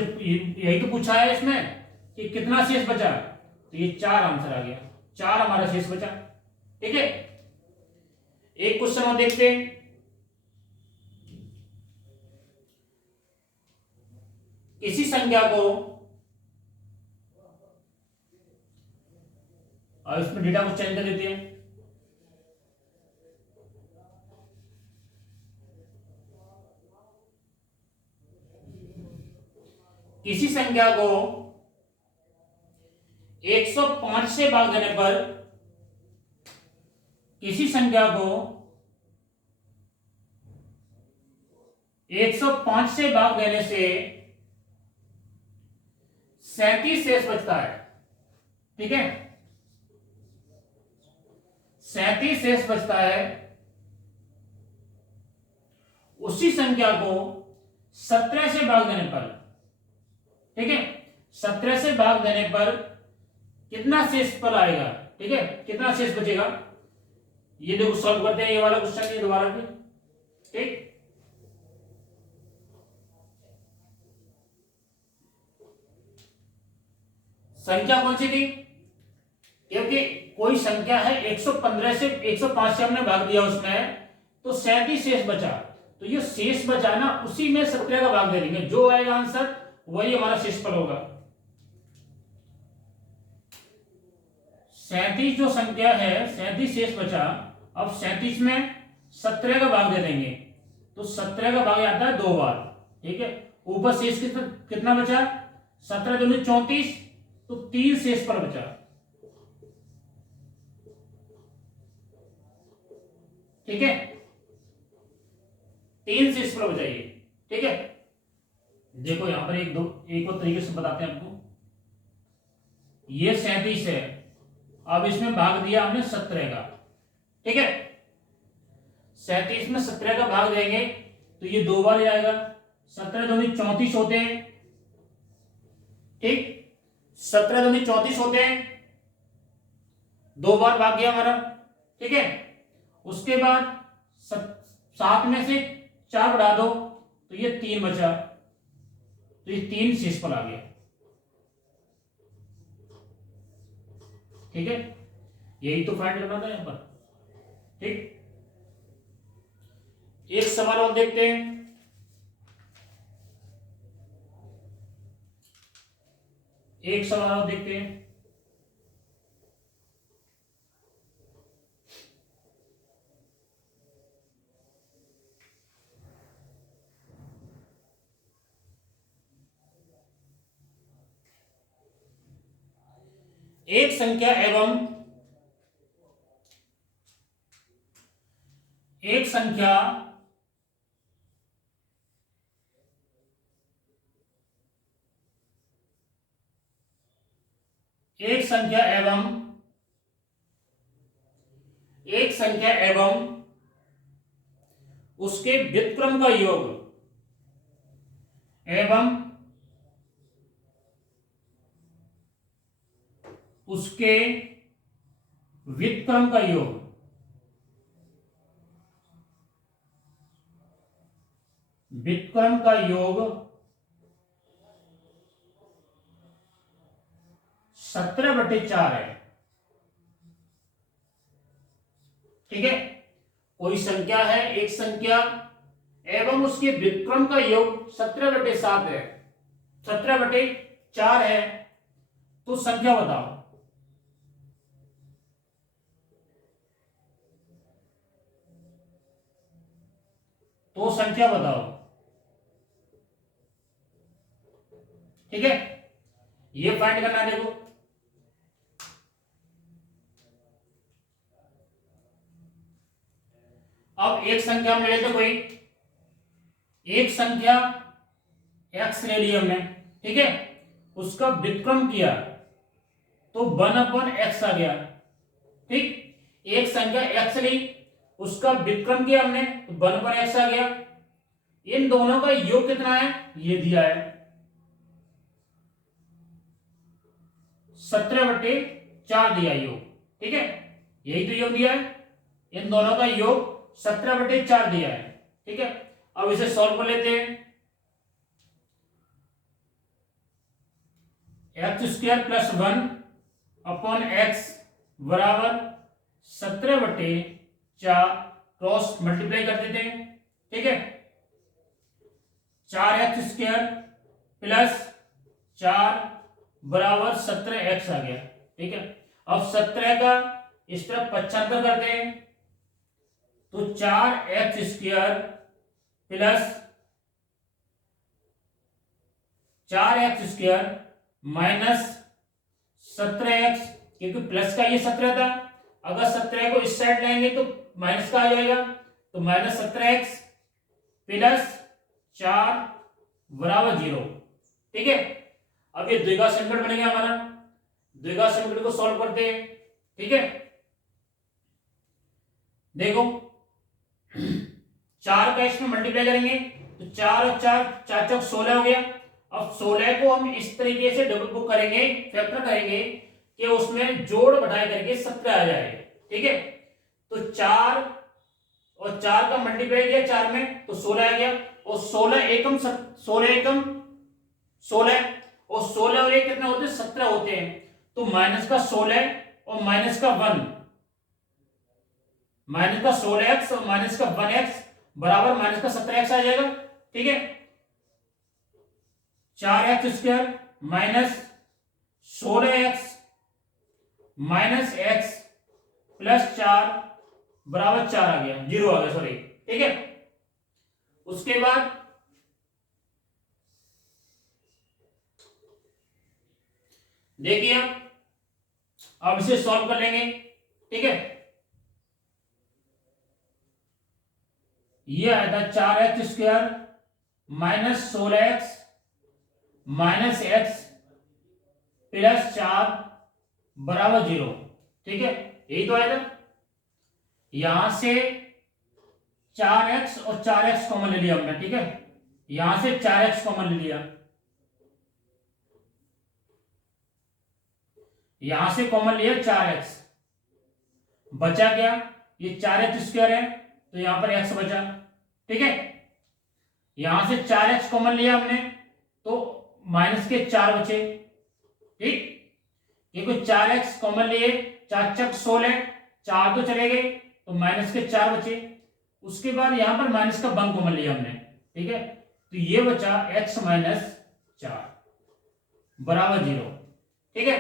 तो पूछा है इसमें कि कितना शेष बचा, तो ये 4 आंसर आ गया, 4 हमारा शेष बचा। ठीक है, एक क्वेश्चन और देखते हैं। किसी संख्या को, अब इसमें डेटा को चेंज कर देते हैं। किसी संख्या को 105 से भाग देने पर, किसी संख्या को 105 से भाग देने से 37 शेष बचता है। ठीक है, 37 शेष बचता है। उसी संख्या को 17 से भाग देने पर, ठीक है, 17 से भाग देने पर कितना शेष फल आएगा? ठीक है, कितना शेष बचेगा? ये देखो सॉल्व करते हैं ये वाला क्वेश्चन, ये दोबारा पे। ठीक, संख्या कौन सी थी? क्योंकि कोई संख्या है 115 से 105 से हमने भाग दिया उसमें, तो 37 शेष बचा। तो ये शेष बचा ना, उसी में 17 का भाग दे देंगे, जो आएगा आंसर वही हमारा शेषफल होगा। 37 जो संख्या है, 37 शेष बचा। अब 37 में 17 का भाग दे देंगे, तो 17 का भाग आता है 2 बार। ठीक है, ऊपर शेष कितना बचा? 17 दूनी 34, तो 3 शेष पर बचा। ठीक है, 3 शेष पर बचाइए। ठीक है, देखो यहां पर एक और तरीके से बताते हैं आपको। ये 37 है, अब इसमें भाग दिया हमने 17 का। ठीक है, 37 में 17 का भाग देंगे तो ये 2 बार जाएगा। 17 दूनी 34 होते हैं। ठीक, 17 दूनी 34 होते हैं, 2 बार भाग गया हमारा। ठीक है, उसके बाद 7 में से 4 बढ़ा दो तो ये 3 बचा, तो ये 3 शेषफल आ गया। ठीक है, यही तो फाइंड करना था यहां पर। ठीक, एक सवाल और देखते हैं। एक सवाल और देखते हैं। एक संख्या एवं एक संख्या एक संख्या एवं उसके व्युत्क्रम का योग एवं उसके व्युत्क्रम का योग व्युत्क्रम का योग 17/4 है। ठीक है, कोई संख्या है, एक संख्या एवं उसके व्युत्क्रम का योग 17/7 है, 17/4 है। तो संख्या बताओ। तो संख्या बताओ। ठीक है, ये फाइंड करना है। देखो अब एक संख्या हम ले लेते, कोई एक संख्या x ले ली हमने। ठीक है, उसका व्युत्क्रम किया तो 1/x आ गया। ठीक, एक संख्या x ली, उसका व्युत्क्रम किया हमने तो 1/x आ गया। इन दोनों का योग कितना है? ये दिया है 17/4 दिया योग। ठीक है, यही तो योग दिया है, इन दोनों का योग 17/4 दिया है। ठीक है, अब इसे सॉल्व कर लेते हैं। x² + 1/x बराबर 17/4 क्रॉस मल्टीप्लाई कर देते हैं, ठीक है। 4x² प्लस 4 बराबर 17x आ गया, ठीक है। अब 17 का इस तरफ 75 करते हैं तो 4x² plus 4x² minus 17x, क्योंकि प्लस का ये 17 था, अगर 17 को इस साइड लाएंगे तो माइनस का आ जाएगा, तो माइनस 17x प्लस 4 बराबर 0, ठीक है। अब ये द्विघात समीकरण बन गया हमारा, द्विघात समीकरण को सॉल्व करते हैं, ठीक है। देखो 4 का इसमें मल्टीप्लाई करेंगे तो 4 और 4 4 चौक 16 हो गया। अब 16 को हम इस तरीके से डबल बुक करेंगे, फैक्टर करेंगे कि उसमें जोड़ घटाए करके 17 आ जाए, ठीक है। तो 4 और 4 का मल्टीप्लाई किया 4 में तो 16 आ गया, और 16 एकम 16 और 16 और 1 कितने होते हैं, 17 होते हैं। तो माइनस का 16 और माइनस का 1, माइनस का 16x और माइनस का 1x बराबर माइनस का 17x आ जाएगा, ठीक है। 4x² minus 16x minus x plus 4 बराबर 4 आ गया, 0 आ गया, सॉरी, ठीक है। उसके बाद देखिए अब इसे सॉल्व कर लेंगे, ठीक है। ये आया था 4x² minus 16x minus x plus 4 बराबर 0, ठीक है, यही तो आया था। यहां से 4x और 4x कॉमन ले लिया हमने, ठीक है। यहां से 4x कॉमन ले लिया, यहां से कॉमन लिया 4x, बचा क्या, ये 4x² है तो यहां पर x बचा, ठीक है। यहां से 4x कॉमन लिया हमने तो माइनस के 4 बचे, ठीक, क्योंकि 4x कॉमन लिए, 4 चक 16, 4 तो चले गए तो माइनस के 4 बचे। उसके बाद यहां पर माइनस का 1 कॉमन लिया हमने, ठीक है, तो ये बचा x माइनस 4 बराबर 0, ठीक है।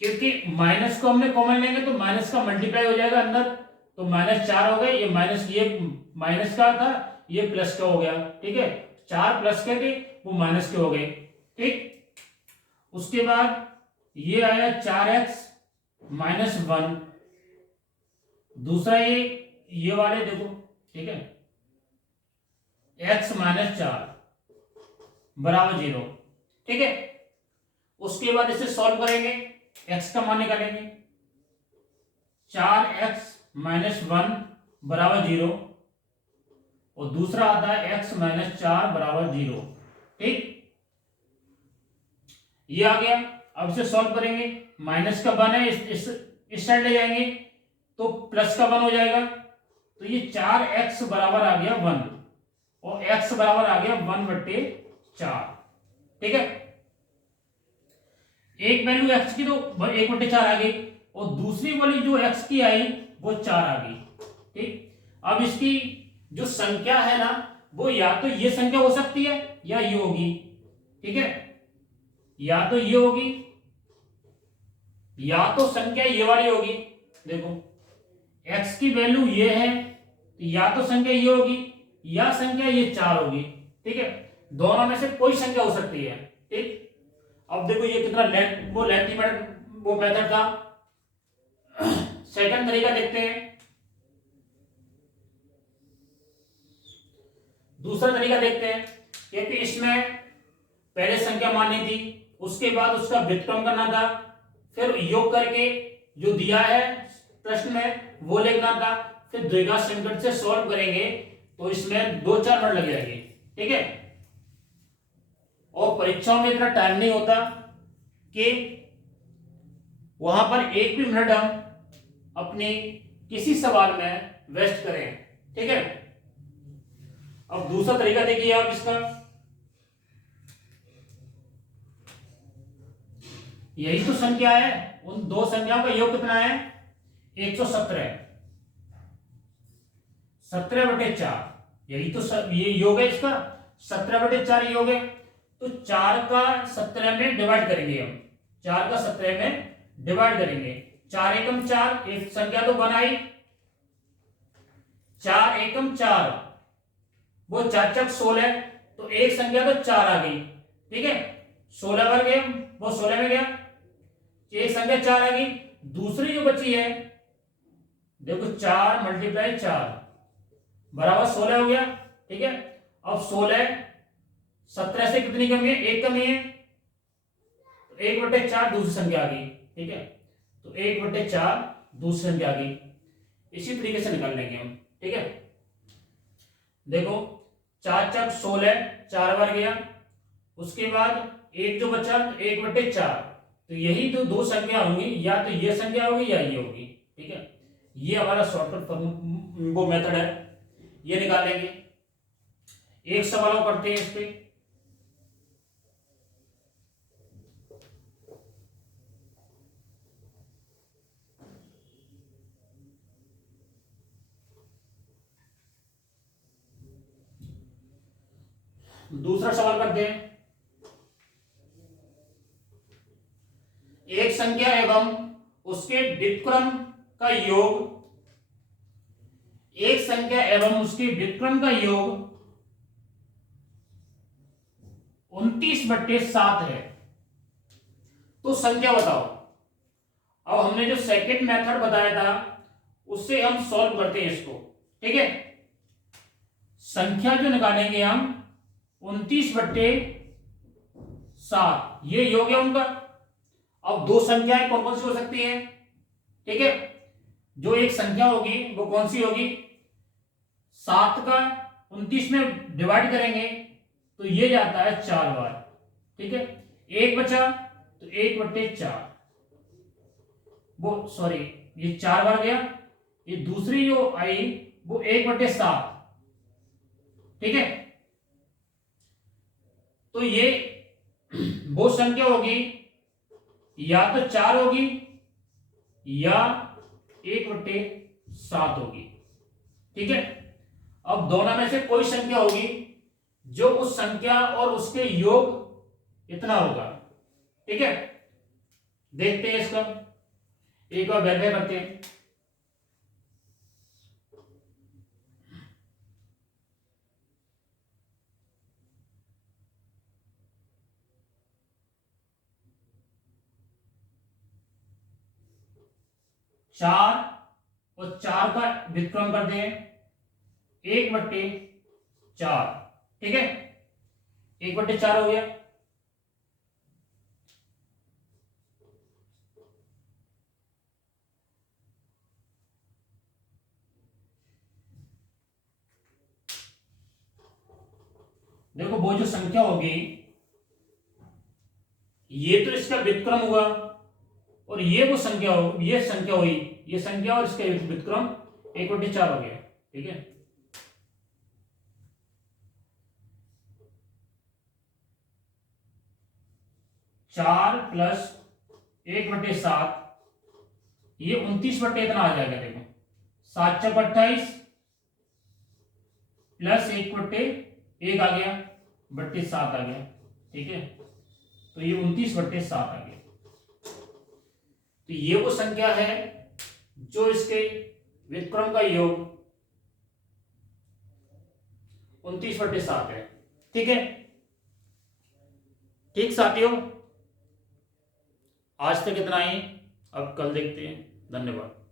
क्योंकि माइनस को हमने कॉमन लेंगे तो माइनस का मल्टीप्लाई हो जाएगा अंदर, तो माइनस 4 हो गए, ये माइनस का था, ये प्लस का हो गया, ठीक है। 4 प्लस के थे वो माइनस के हो गए, ठीक। उसके बाद ये आया 4x माइनस 1, दूसरा ये वाले देखो, ठीक है, x माइनस 4 बराबर 0, ठीक है। उसके बाद इसे सॉल्व करेंगे, x का मान निकालेंगे, 4x माइनस 1 बराबर 0, और दूसरा आता है x माइनस 4 बराबर 0, ठीक, ये आ गया। अब इसे सॉल्व करेंगे, माइनस का 1 है, इस साइड ले जाएंगे तो प्लस का 1 हो जाएगा, तो ये 4x बराबर आ गया 1, और x बराबर आ गया 1/4, ठीक है। एक वैल्यू x की तो 1/4 आ गई, और दूसरी वाली जो x की आई वो 4 आ गई, ठीक। अब इसकी जो संख्या है ना, वो या तो ये संख्या हो सकती है या ये होगी, ठीक है, या तो ये होगी या तो संख्या ये वाली होगी। देखो x की वैल्यू ये है, या तो संख्या ये होगी या संख्या ये 4 होगी, ठीक है, दोनों में से कोई संख्या हो सकती है, ठीक। अब देखो ये कितना लेंथी मेथड था। सेकंड तरीका देखते हैं, दूसरा तरीका देखते हैं, क्योंकि इसमें पहले संख्या माननी थी, उसके बाद उसका व्युत्क्रम करना था, फिर योग करके जो दिया है प्रश्न में वो लिखना था, फिर द्विघात समीकरण से सॉल्व करेंगे तो इसमें 2-4 मिनट लग जाएंगे, ठीक है। और परीक्षाओं में इतना टाइम नहीं होता कि वहां पर एक भी मिनट हम अपने किसी सवाल में वेस्ट करें, ठीक है। अब दूसरा तरीका देखिए आप इसका, यही तो संख्या है, उन दो संख्याओं का योग कितना है, 117, 17/4, यही तो ये योग है इसका, 17/4 योग है। तो 4 का 17 में डिवाइड करेंगे हम, 4 का 17 में डिवाइड करेंगे। 4 एकम 4, एक संख्या तो बनाई, 4 एकम 4, वो 4 चक 16, तो एक संख्या तो 4 आ गई, ठीक है। 16 पर गए, वो 16 में गया, एक संख्या 4 आ गई। दूसरी जो बची है, देखो 4 × 4 बराबर 16 हो गया, ठीक है। अब 16, 17 से कितनी कमी है, एक कमी है, तो 1/4 दूसरी संख्या आ गई, ठीक है। तो 1/4 दूसरी संख्या आ गई। इसी तरीके से निकाल लेंगे हम, ठीक है। देखो 4 चक 16, 4 बार गया, उसके बाद एक जो बचा 1/4, तो यही तो दो संख्या होंगी, या तो ये संख्या होगी या ये होगी, ठीक है। ये हमारा शॉर्टकट वो मेथड है, ये निकालेंगे। एक सवाल और करते हैं इस पे। दूसरा सवाल करते हैं। एक संख्या एवं उसके व्युत्क्रम का योग, एक संख्या एवं उसके व्युत्क्रम का योग 29/7 है, तो संख्या बताओ। अब हमने जो सेकंड मेथड बताया था उससे हम सॉल्व करते हैं इसको, ठीक है। संख्या जो निकालेंगे हम 29/7, ये योग है उनका। अब दो संख्याएं कौन कौन सी हो सकती हैं, ठीक है। जो एक संख्या होगी वो कौन सी होगी, 7 का 29 में डिवाइड करेंगे तो ये जाता है 4 बार, ठीक है। एक बचा तो 1/4, वो सॉरी ये 4 बार गया, ये दूसरी जो आई वो 1/7, ठीक है। तो ये वो संख्या होगी, या तो 4 होगी या 1/7 होगी, ठीक है। अब दोनों में से कोई संख्या होगी जो उस संख्या और उसके योग इतना होगा, ठीक है। देखते हैं इसका, एक बार वेरीफाई करते हैं। चार और 4 का व्युत्क्रम कर दें, 1/4, ठीक है। 1/4 हो गया। देखो वो जो संख्या होगी, ये तो इसका व्युत्क्रम हुआ, और ये वो संख्या हो, ये संख्या हुई, ये संख्या और इसका व्युत्क्रम 1/4 हो गया, ठीक है। चार प्लस 1/7, ये 29 इतना आ जाएगा। देखो 7 चौक 28 प्लस 1/1 आ गया, 7 आ गया, ठीक है। तो ये 29/7 आ गया। तो ये वो संख्या है जो इसके व्युत्क्रम का योग 29/7 है, ठीक है। ठीक साथियों, आज तक इतना ही, अब कल देखते हैं। धन्यवाद।